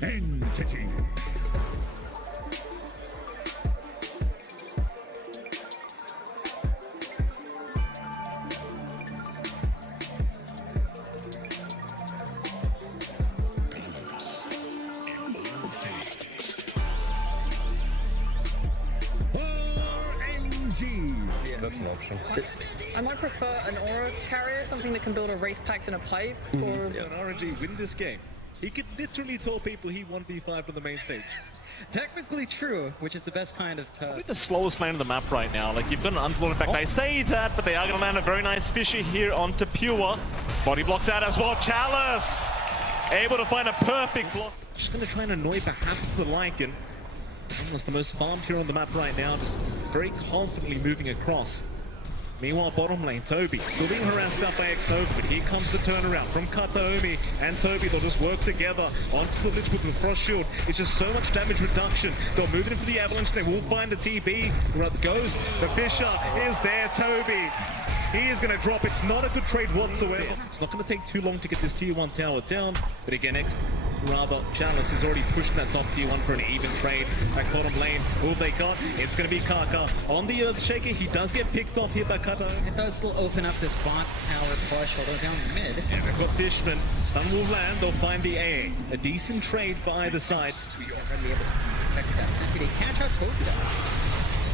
Entity. RNG. Yeah, that's an option. I might prefer an aura carrier, something that can build a Wraith Pact in a pipe, or... Yeah, an RNG win this game. He could literally tell people he 1v5 on the main stage. Technically true, which is the best kind of Probably the slowest lane on the map right now. Like, you've got an Underlord. In fact, I say that, but they are going to land a very nice fishy here onto Pure. Body blocks out as well. Chalice able to find a perfect block. Just going to try and annoy perhaps the Lycan. Almost the most farmed here on the map right now, just very confidently moving across. Meanwhile, bottom lane, Toby still being harassed out by X-Nova, but here comes the turnaround from Kataomi and Toby. They'll just work together onto the Lich with the Frost Shield. It's just so much damage reduction. They'll move it in for the Avalanche. They will find the TB. Right, the Ghost, the Fisher is there. Toby, he is going to drop. It's not a good trade whatsoever. It's not going to take too long to get this tier 1 tower down, but again, Chalice is already pushing that top tier 1 for an even trade. Back bottom lane, who have they got? It's going to be Kaka on the Earthshaker. He does get picked off here by Kata. It does still open up this bot tower push, although down mid. Yeah, they've got Fishman. Stun will land. They'll find the AA. A decent trade for either side. They're going to be able to protect that Symphony. They can't out Toby though.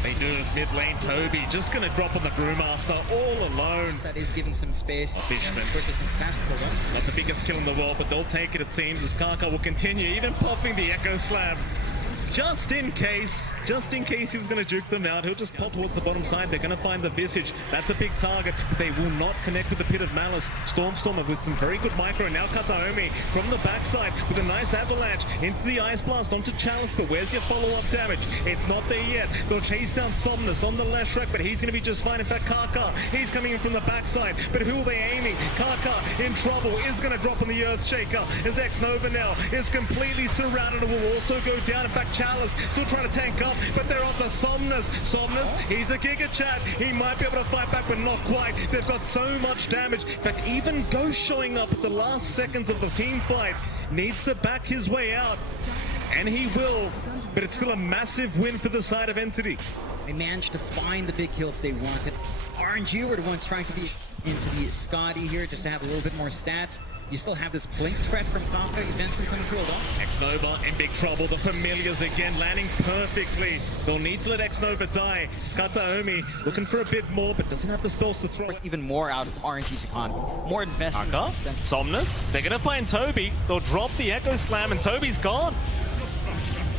They do it mid lane. Toby just going to drop on the Brewmaster all alone. That is giving some space. Fishman. Pushes some fast to them. Not the biggest kill in the world, but they'll take it, it seems, as Kaka will continue, even popping the Echo Slam. Just in case he was going to juke them out, he'll just pop towards the bottom side. They're going to find the Visage. That's a big target, but they will not connect with the Pit of Malice. Stormstormer with some very good micro. Now Kataomi from the backside with a nice avalanche into the Ice Blast onto Chalice, but where's your follow-up damage? It's not there yet. They'll chase down Somnus on the Leshrac, but he's going to be just fine. In fact, Kaka, he's coming in from the backside, but who are they aiming? Kaka in trouble, is going to drop on the Earthshaker as X-Nova now is completely surrounded and will also go down. In fact, Chalice still trying to tank up, but they're onto Somnus. Somnus, he's a Giga Chat. He might be able to fight back, but not quite. They've got so much damage. In fact, even Ghost showing up at the last seconds of the team fight needs to back his way out. And he will, but it's still a massive win for the side of Entity. They managed to find the big kills they wanted. RNG were the ones trying to be into the Scotty here just to have a little bit more stats. You still have this blink threat from Kaka eventually coming through along. X-Nova in big trouble. The Familiars again landing perfectly. They'll need to let X-Nova die. Kataomi looking for a bit more, but doesn't have the spells to throw. Even more out of RNG's economy. More investment. Somnus, they're going to find Toby. They'll drop the Echo Slam, and Toby's gone.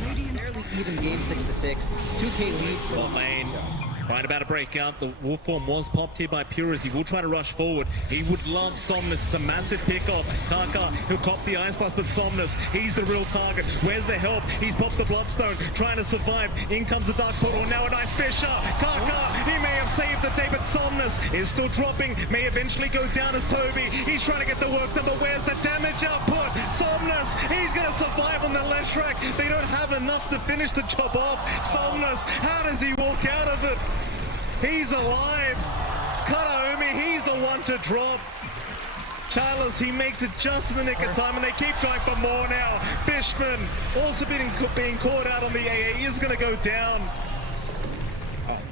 Barely even game 6-6. 2K leads. Bot lane. Right about a breakout. The wolf form was popped here by Pure as he will try to rush forward. He would love Somnus. It's a massive pickoff. Kaka, he'll cop the Ice Blast with Somnus. He's the real target. Where's the help? He's popped the Bloodstone, trying to survive. In comes the Dark Portal. Now a nice Fisher. Kaka, he may have saved the day, but Somnus is still dropping. May eventually go down as Toby. He's trying to get the work done, but where's the damage output? Somnus, he's going to survive on the Leshrac. They don't have enough to finish the job off. Somnus, how does he walk out of it? He's alive. It's Kataomi. He's the one to drop. Chalice, he makes it just in the nick of time, and they keep going for more now. Fishman also being caught out on the AA. He is going to go down.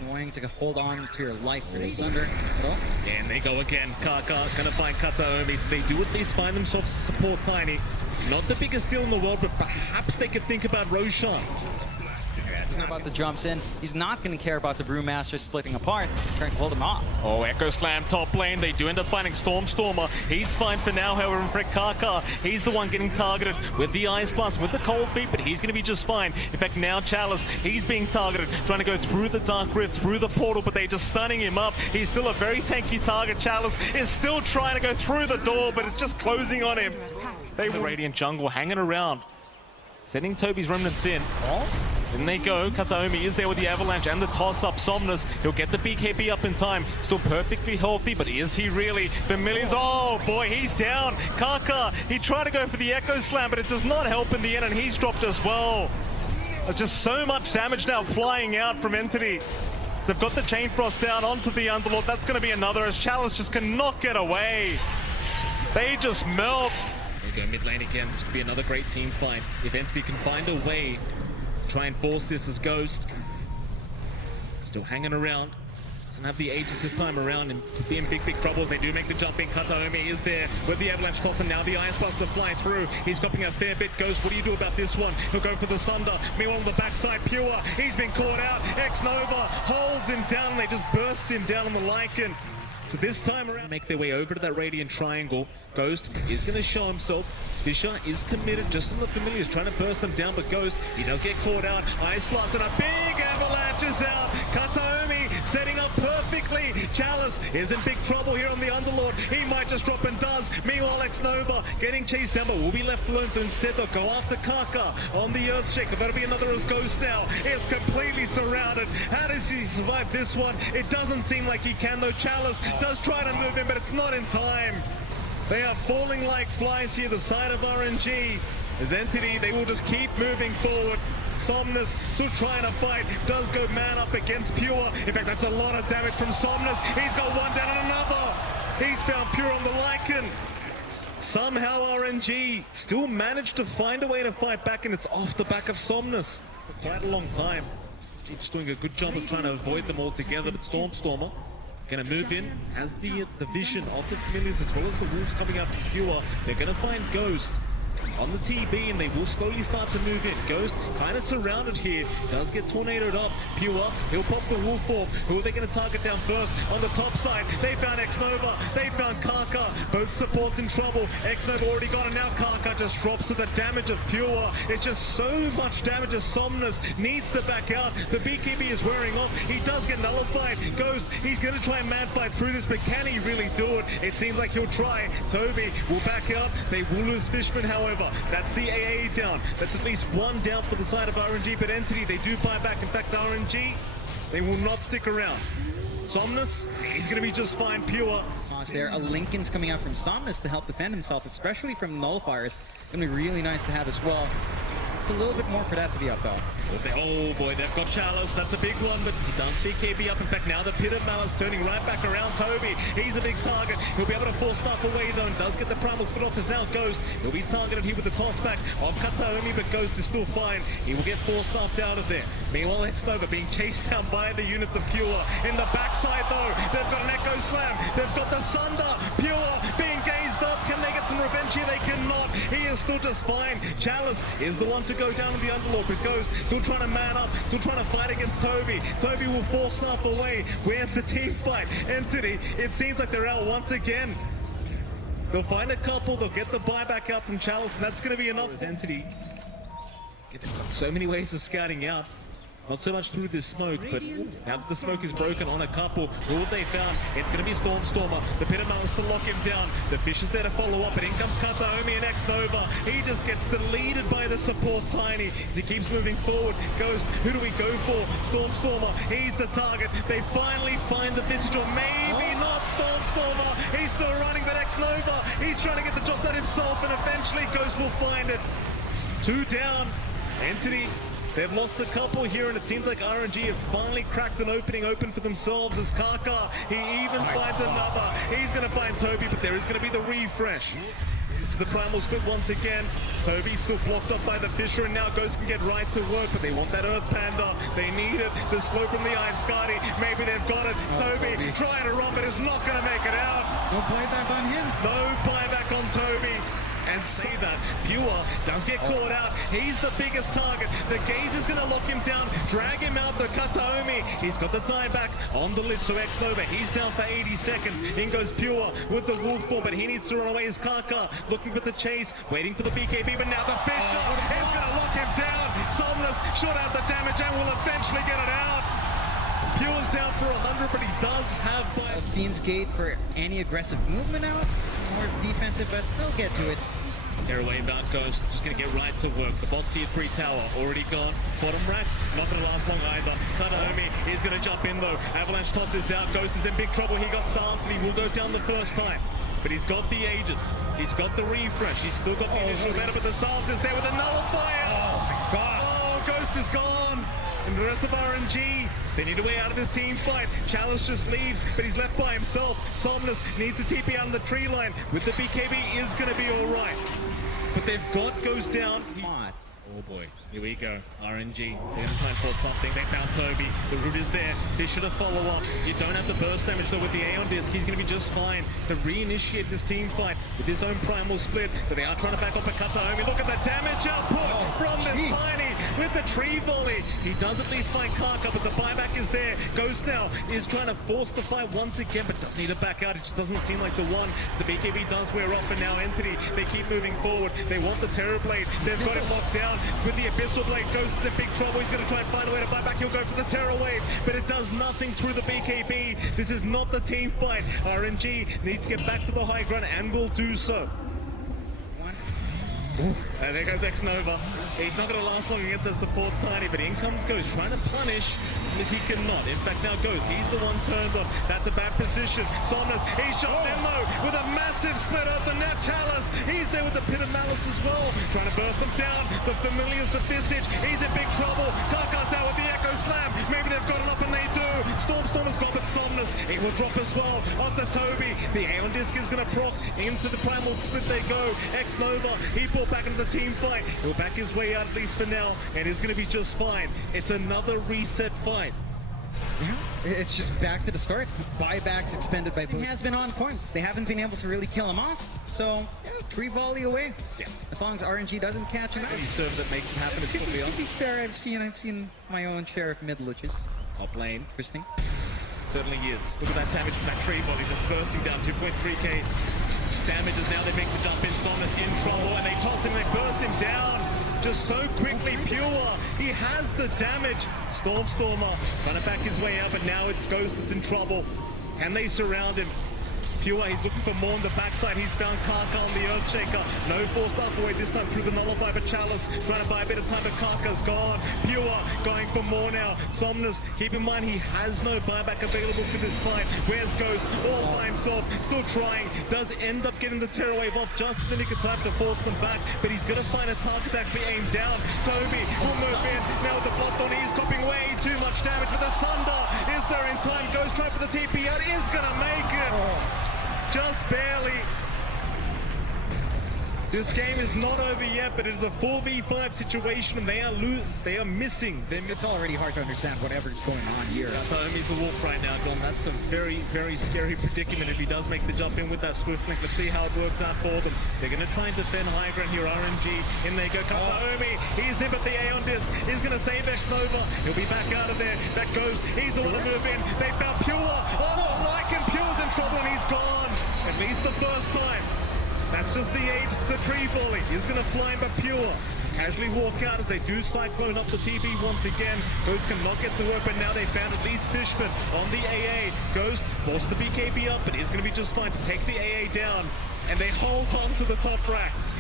Annoying to hold on to your life for this Sunder. Yeah, and they go again. Kaka going to find Kataomi, so they do at least find themselves to support Tiny. Not the biggest deal in the world, but perhaps they could think about Roshan. It's not about the jumps in. He's not going to care about the Brewmaster splitting apart, trying to hold him off. Oh, Echo Slam top lane. They do end up finding Stormstormer. He's fine for now, however, and for Kaka, he's the one getting targeted with the Ice Blast, with the Cold Feet, but he's going to be just fine. In fact, now Chalice, he's being targeted, trying to go through the Dark Rift, through the portal, but they're just stunning him up. He's still a very tanky target. Chalice is still trying to go through the door, but it's just closing on him. They the Radiant Jungle hanging around, sending Toby's remnants in. In they go. Kataomi is there with the Avalanche and the toss-up. Somnus, he'll get the BKB up in time. Still perfectly healthy, but is he really? Familiars, oh boy, he's down. Kaka, he tried to go for the Echo Slam, but it does not help in the end, and he's dropped as well. There's just so much damage now flying out from Entity. So they've got the Chain Frost down onto the Underlord. That's going to be another, as Chalice just cannot get away. They just melt. They go mid lane again. This could be another great team fight. If Entity can find a way to try and force this as Ghost. Still hanging around. Doesn't have the Aegis this time around and could be in big trouble. They do make the jump in. Kataomi is there with the avalanche toss, and now the Ice Blast to fly through. He's copying a fair bit. Ghost, what do you do about this one? He'll go for the Sunder. Meanwhile on the backside, Pure, he's been caught out. X-Nova holds him down, and they just burst him down on the Lycan. So this time around, make their way over to that Radiant Triangle. Ghost is going to show himself. Fisher is committed just on the familiars, trying to burst them down, but Ghost, he does get caught out. Ice Blast and a big avalanche is out. Kataomi setting up perfectly. Chalice is in big trouble here on the Underlord. He might just drop and does. Meanwhile, X-Nova getting chased down, but will be left alone. So instead, they'll go after Kaka on the Earthshaker. That'll be another as Ghost now. It's completely surrounded. How does he survive this one? It doesn't seem like he can, though. Chalice does try to move in, but it's not in time. They are falling like flies here, the side of RNG. As Entity, they will just keep moving forward. Somnus still trying to fight, does go man up against Pure. In fact, that's a lot of damage from Somnus. He's got one down and another. He's found Pure on the Lycan. Somehow RNG still managed to find a way to fight back, and it's off the back of Somnus for quite a long time. He's just doing a good job of trying to avoid them altogether, but Stormstormer gonna move in as the vision of the familiars as well as the wolves coming up from Pure. They're gonna find Ghost on the TB, and they will slowly start to move in. Ghost kind of surrounded here, does get tornadoed up. Pure, he'll pop the wolf form. Who are they going to target down first? On the top side, they found X-Nova, they found Kaka. Both supports in trouble. X-Nova already got it, now Kaka just drops to the damage of Pure. It's just so much damage as Somnus needs to back out. The BKB is wearing off. He does get nullified. Ghost, he's going to try and man fight through this, but can he really do it? It seems like he'll try. Toby will back out. They will lose Fishman, however. That's the AA down. That's at least one down for the side of RNG, but Entity, they do buy back. In fact, RNG, they will not stick around. Somnus, he's going to be just fine. Pure. There, a Lincoln's coming out from Somnus to help defend himself, especially from nullifiers. It's going to be really nice to have as well. It's a little bit more for that to be up though. Oh boy, they've got Chalice. That's a big one, but he does BKB up. In fact, now the Pit of Malice turning right back around Toby. He's a big target. He'll be able to force stuff away though, and does get the primal split off as now Ghost. He'll be targeted here with the toss back of Kataomi, but Ghost is still fine. He will get force stuffed out of there. Meanwhile, X-Nova being chased down by the units of Pure. In the backside though, they've got an Echo Slam. They've got the Sunder. Pure being gazed up. Can they get some revenge here? They cannot. He is still just fine. Chalice is the one to go down with the Underlord, but Ghost still trying to man up, still trying to fight against Toby. Toby will force stuff away. Where's the team fight? Entity, it seems like they're out once again. They'll find a couple, they'll get the buyback out from Chalice, and that's going to be enough. As Entity, they've got so many ways of scouting out. Not so much through this smoke, but now that the smoke is broken on a couple, who have they found? It's going to be Stormstormer. The Pit of Malice to lock him down. The Fish is there to follow up, and in comes Kataomi and X-Nova. He just gets deleted by the support Tiny as he keeps moving forward. Ghost, who do we go for? Stormstormer, he's the target. They finally find the Visage, or maybe not Stormstormer. He's still running, but X-Nova, he's trying to get the job done himself, and eventually Ghost will find it. 2 down. Entity, they've lost a couple here, and it seems like RNG have finally cracked an opening open for themselves as Kaka, he even finds another. He's going to find Toby, but there is going to be the refresh. To the primal split once again. Toby's still blocked up by the Fisher, and now Ghost can get right to work, but they want that Earth Panda. They need it. The slow from the Ive Scotty. Maybe they've got it. Toby trying to run, but is not going to make it out. No buyback on him. No buyback on Toby. And see that Pure does get caught out. He's the biggest target. The Gaze is going to lock him down, drag him out. The Kataomi, he's got the dieback on the Lich, so X-Nova, he's down for 80 seconds. In goes Pure with the wolf form, but he needs to run away as Kaka, looking for the chase, waiting for the BKB, but now the Fisher is going to lock him down. Somnus shot out the damage and will eventually get it out. Pure's down for 100, but he does have Fiend's Gate for any aggressive movement out. More defensive, but they'll get to it. They're away about Ghost, just going to get right to work. The bot tier 3 tower already gone. Bottom racks, not going to last long either. Kataomi is going to jump in though. Avalanche tosses out. Ghost is in big trouble. He got silenced and he will go down the first time. But he's got the Aegis. He's got the refresh. He's still got the initial meta, but the silence is there with a nullifier. Oh my god. Oh, Ghost is gone. And the rest of RNG, they need a way out of this team fight. Chalice just leaves, but he's left by himself. Somnus needs a TP out on the tree line. With the BKB is going to be all right. but they've got goes down. Smart. Oh boy, here we go. RNG, they're gonna try and force something. They found Toby. The root is there. They should have follow up. You don't have the burst damage though with the A on disc. He's gonna be just fine to reinitiate this team fight with his own primal split. But they are trying to back up a Kataomi. Look at the damage output from this Tiny with the tree volley. He does at least find Kaka, but the buyback is there. Ghost now is trying to force the fight once again, but does need to back out. It just doesn't seem like the one. So the BKB does wear off, and now Entity, they keep moving forward. They want the Terror Blade. They've got it locked down. With the Abyssal Blade, Ghost is in big trouble. He's going to try and find a way to buy back. He'll go for the Terror Wave, but it does nothing through the BKB. This is not the team fight. RNG needs to get back to the high ground and will do so. And there goes X-Nova. He's not going to last long against a support Tiny, but in comes Ghost, trying to punish as he cannot. In fact, now Ghost, he's the one turned on. That's a bad position. Somnus, he's shot them though with a massive split open. Now Chalice, he's there with the Pit of Malice as well, trying to burst them down. The Familiar's the Visage, he's in big trouble. Karka's out with the Echo Slam. Maybe they've got it up, and they do. Storm's got, but Somnus, he will drop as well. Off the Toby, the Aeon Disc is going to proc into the Primal Split. They go. X-Nova, he brought back into the team fight. He'll back his way out at least for now, and it's going to be just fine. It's another reset fight. Yeah, it's just back to the start. Buybacks expended by both. He has been on point. They haven't been able to really kill him off. So, yeah, tree volley away. Yeah. As long as RNG doesn't catch him out. Any serve that makes it happen is probably on. To be fair, I've seen my own share of mid luches. Top lane. Interesting. Certainly is. Look at that damage from that tree volley, just bursting down 2.3k. Damage as now they make the jump in. Somnus in trouble, and they toss him, they burst him down. Just so quickly, Pure. He has the damage. Stormer trying to back his way out, but now it's Ghost that's in trouble. Can they surround him? Pure, he's looking for more on the backside. He's found Karka on the Earthshaker. No forced up away this time through the Nullify, but Chalice trying to buy a bit of time, but Karka's gone. Pure going for more now. Somnus, keep in mind he has no buyback available for this fight. Where's Ghost? All by himself, still trying. Does end up getting the Terror Wave off just in the nick of time to force them back, but he's going to find a target that can be aimed down. Toby will move in. Now with the blocked on, he's copying way too much damage, but the Sunder is there in time. Ghost trying for the TP out, is going to make it. Just barely. This game is not over yet, but it is a 4v5 situation, and they are missing. It's already hard to understand whatever's going on here. Kataomi's a wolf right now, Dom. That's a very, very scary predicament if he does make the jump in with that swift link. Let's see how it works out for them. They're going to try and defend high ground here. RNG, in they go. Kataomi, he's in, but the Aeon Disc is going to save X-Nova. He'll be back out of there. That Ghost, he's the one to move in. They found Pure. Oh, Lycan, Pure's in trouble, and he's gone. At least the first time. That's just the age, the tree volley. He's going to fly in, but Pure casually walk out as they do cyclone up the TP once again. Ghost cannot get to work, but now they found at least Fishman on the AA. Ghost forces the BKB up, but is going to be just fine to take the AA down. And they hold on to the top racks.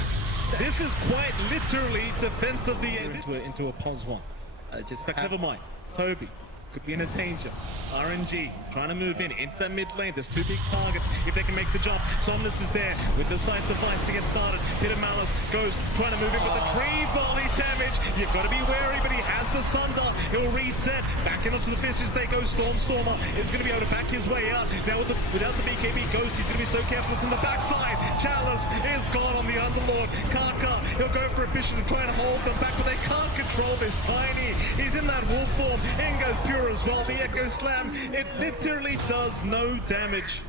This is quite literally defensively into a pos one. But never mind. Toby could be in a danger. RNG trying to move into that mid lane. There's two big targets. If they can make the jump, Somnus is there with the Scythe device to get started. Pit of Malice goes trying to move in with the tree volley damage. You've got to be wary, but he has the Sunder. He'll reset. Back into the Visage they go. Stormer is going to be able to back his way out. Now without the BKB Ghost, he's going to be so careful. It's in the backside. Chalice is gone on the Underlord. Karka, he'll go for a vision to try and hold them back, but they can't control this Tiny. He's in that wolf form. In goes Pure as well. The Echo Slam, it literally does no damage.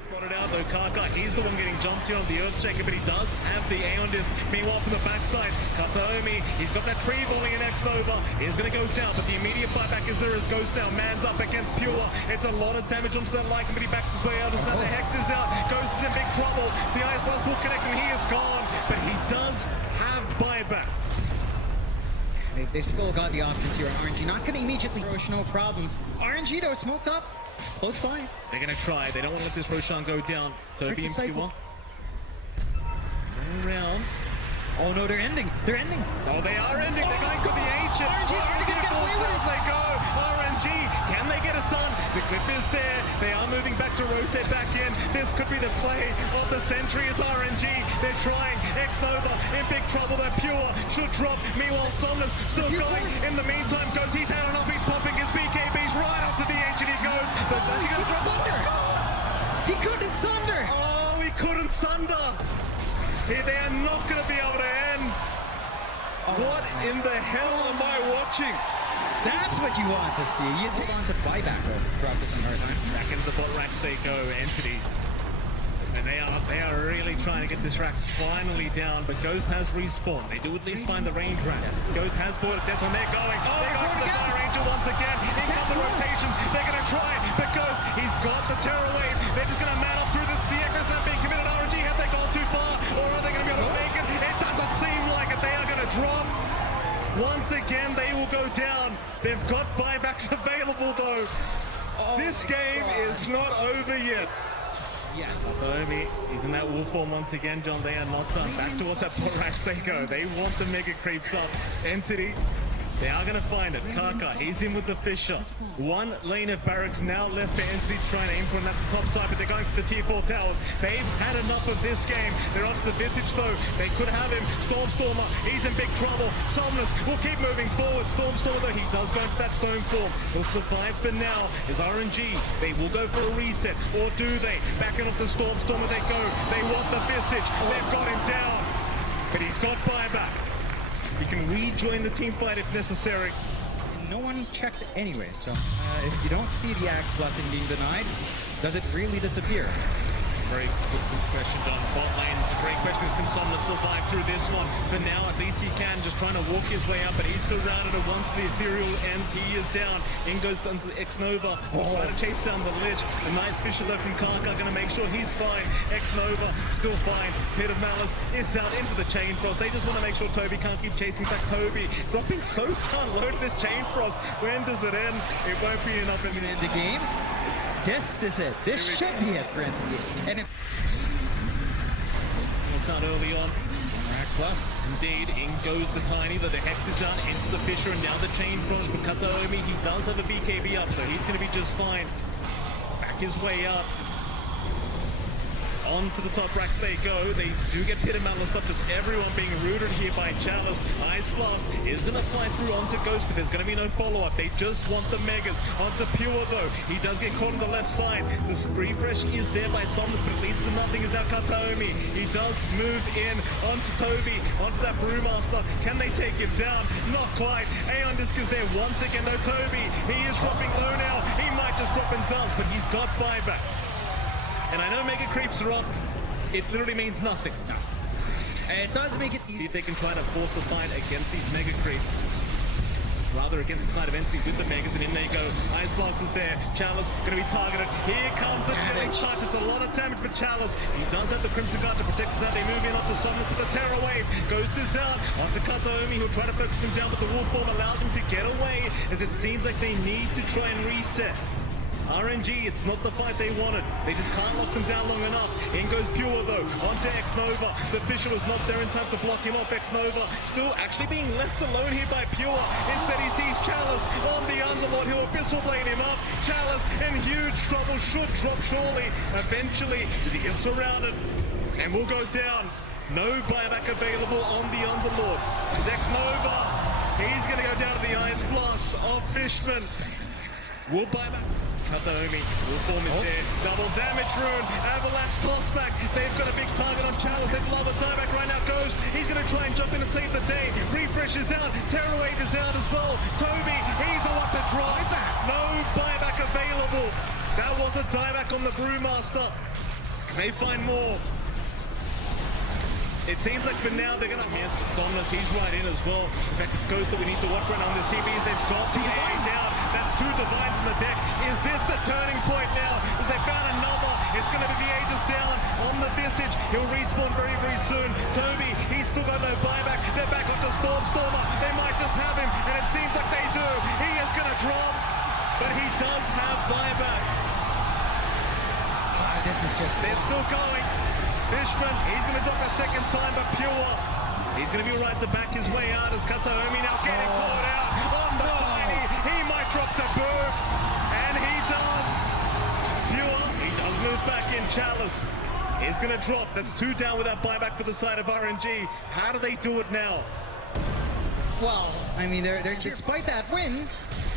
Spotted out though, Karka, he's the one getting jumped here on the Earthshaker, but he does have the Aeon Disc. Meanwhile from the backside, Kataomi, he's got that tree volley in X-Nova. He's going to go down, but the immediate buyback is there as Ghost now. Man's up against Pure. It's a lot of damage onto that Lycan, but he backs his way out as now the Hex is out. Ghost is in big trouble. The Ice Blast will connect and he is gone, but he does have buyback. They've still got the options here on RNG. Not going to immediately Roche, no problems. RNG though, smoked up. Close by. They're going to try. They don't want to let this Roshan go down. Toby and Pure. Around. Oh no, they're ending. They're ending. Oh, they are ending. They're going for the ancient. RNG, they're going to get away with it. They go. RNG. Can they get it done? The clip is there. They are moving back to rotate back in. This could be the play of the century as RNG. They're trying. X-Nova in big trouble. They're Pure. Should drop. Meanwhile, Somnus still going. In the meantime, Ghost. He's had enough. He's popping his BKBs right up to the ancient. He goes. But he going to drop. He couldn't sunder. Oh, he couldn't sunder. They are not going to be able to end. What in the hell am I watching? That's what you want to see. You take on to buyback throughout this entire time. Back into the bot racks they go, Entity. And they are really trying to get this Rax finally down, but Ghost has respawned. They do at least find the range Rax. Ghost has bought it. That's when they're going. They're going for the Fire Ranger once again. In come the rotations. They're going to try, but Ghost, he's got the Terror Wave. They're just going to man up through this. The Echo's not being committed. RNG, have they gone too far? Or are they going to be able to make it? It doesn't seem like it. They are going to drop. Once again, they will go down. They've got buybacks available, though. This game is not over yet. Yeah. Satomi, he's in that wolf form once again, John. They are not done. Back towards that Borax they go. They want the mega creeps up. Entity, they are going to find it. Kaka, he's in with the Fisher. One lane of barracks now left for Entity to try and aim for, and that's the top side, but they're going for the tier 4 towers. They've had enough of this game. They're onto the Visage, though. They could have him. Stormstormer, he's in big trouble. Somnus will keep moving forward. Stormstormer, though, he does go into that stone form. He'll survive for now. Is RNG. They will go for a reset, or do they? Backing off the Stormstormer they go. They want the Visage. They've got him down, but he's got buyback. He can rejoin the team fight if necessary. No one checked anyway, so if you don't see the Axe Blessing being denied, does it really disappear? Very good question, John. Bot lane, a great question is can Somnus survive through this one? For now, at least he can, just trying to walk his way up, but he's surrounded, and once the Ethereal ends, he is down. In goes into X-Nova, trying to chase down the Lich. A nice Fisher left from Kaka, gonna make sure he's fine. X-Nova, still fine. Pit of Malice is out into the Chain Frost. They just want to make sure Toby can't keep chasing back Toby. Dropping so low to this Chain Frost. When does it end? It won't be enough in The game? This is it. This should be it for Entity. And if it's not early on. Rax left. Indeed, in goes the Tiny, the Hex is out into the Fisher and down the Chain Frost. But Kataomi, he does have a BKB up, so he's going to be just fine. Back his way up. On to the top racks they go. They do get Pit of Malice up, just everyone being rooted here by Chalice. Ice Blast is going to fly through onto Ghost, but there's going to be no follow-up. They just want the Megas. Onto Pure, though. He does get caught on the left side. The refresh is there by Somnus, but it leads to nothing. Is now Kataomi. He does move in onto Toby, onto that Brewmaster. Can they take him down? Not quite. Aeon Disc is there once again, though. Toby, he is dropping low now. He might just drop and does, but he's got buyback. And I know Mega Creeps are up. It literally means nothing. No. It does make it See easy. if they can try to force a fight against these Mega Creeps. Rather against the side of Entity with the Megas, and in they go. Ice Blast is there. Chalice going to be targeted. Here comes the Chilling Touch. It's a lot of damage for Chalice. He does have the Crimson Guard to protect us now. They move in onto Somnus with the Terror Wave. Goes to Zan. Onto Kataomi, who'll try to focus him down, but the Wolf Form allows him to get away, as it seems like they need to try and reset. RNG, it's not the fight they wanted. They just can't lock them down long enough. In goes Pure, though. Onto X-Nova. The Fisher was not there in time to block him off. X-Nova still actually being left alone here by Pure. Instead, he sees Chalice on the Underlord. He'll Abyssal Blade him up. Chalice in huge trouble. Should drop surely. Eventually, as he is surrounded. And will go down. No buyback available on the Underlord. It's X-Nova. He's going to go down to the Ice Blast of Fishman. Will buy back. Kataomi, will form is there. Double damage rune. Avalanche toss back. They've got a big target on Chalice. They'd love a dieback right now. Ghost. He's going to try and jump in and save the day. Refresh is out. Terror Wave is out as well. Toby, he's the one to drive that. No buyback available. That was a dieback on the Brewmaster. May find more. It seems like for now they're going to miss Somnus. He's right in as well. In fact, it's Ghost that we need to watch right now on this TV. They've got the A down. That's 2 Divines in the deck. Is this the turning point now? As they found another. It's going to be the Aegis down on the Visage. He'll respawn very, very soon. Toby, he's still got no buyback. They're back onto Stormstormer. They might just have him, and it seems like they do. He is going to drop, but he does have buyback. This is just... They're still going. Fishman, he's going to drop a second time, but Pure, he's going to be right to back his way out as Kataomi now getting caught out on the Tiny. He might drop to Boo, and he does. Pure, he does move back in. Chalice is going to drop. That's 2 down without buyback for the side of RNG. How do they do it now? Well, I mean, they're despite that win,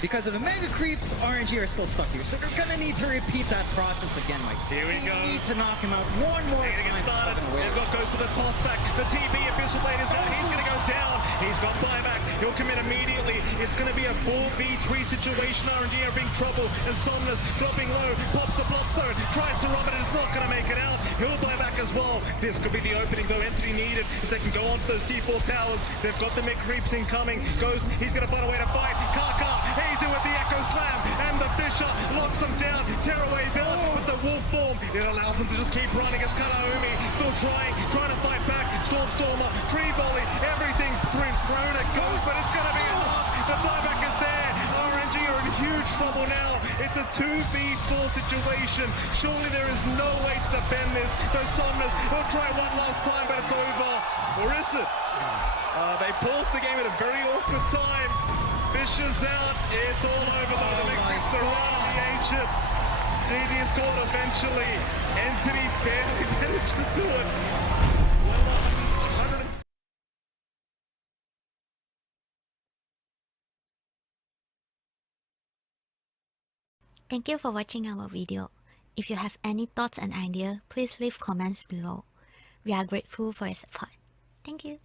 because of the mega creeps, RNG are still stuck here. So they're gonna need to repeat that process again, Mike. Here we go. They need to knock him out one more They're time. gonna get started. They've goes for the toss back. The TB official blade is out. He's gonna go down. He's got buyback. He'll commit immediately. It's gonna be a 4v3 situation. RNG are in trouble. And Somnus dropping low. Pops the bloodstone. Tries to run it. Is not gonna make it out. He'll buy back as well. This could be the opening though. Entity needed. If they can go onto those T4 towers. They've got the mid creeps incoming. Goes. He's gonna find a way to fight. Kaka. He's in with the Echo Slam. And the Fisher locks them down. Tearaway villain with the wolf form. It allows them to just keep running as Kanaomi still trying to fight back. Stormer, tree volley, everything thrown it goes, but it's going to be enough. The dieback is there. RNG are in huge trouble now. It's a 2v4 situation. Surely there is no way to defend this. Those Somnus will try one last time, but it's over. Or is it? They paused the game at a very awkward time. Fisher's out. It's all over though. The big creeps are running the ancient. GD is called eventually. Entity barely managed to do it. Thank you for watching our video. If you have any thoughts and ideas, please leave comments below. We are grateful for your support. Thank you.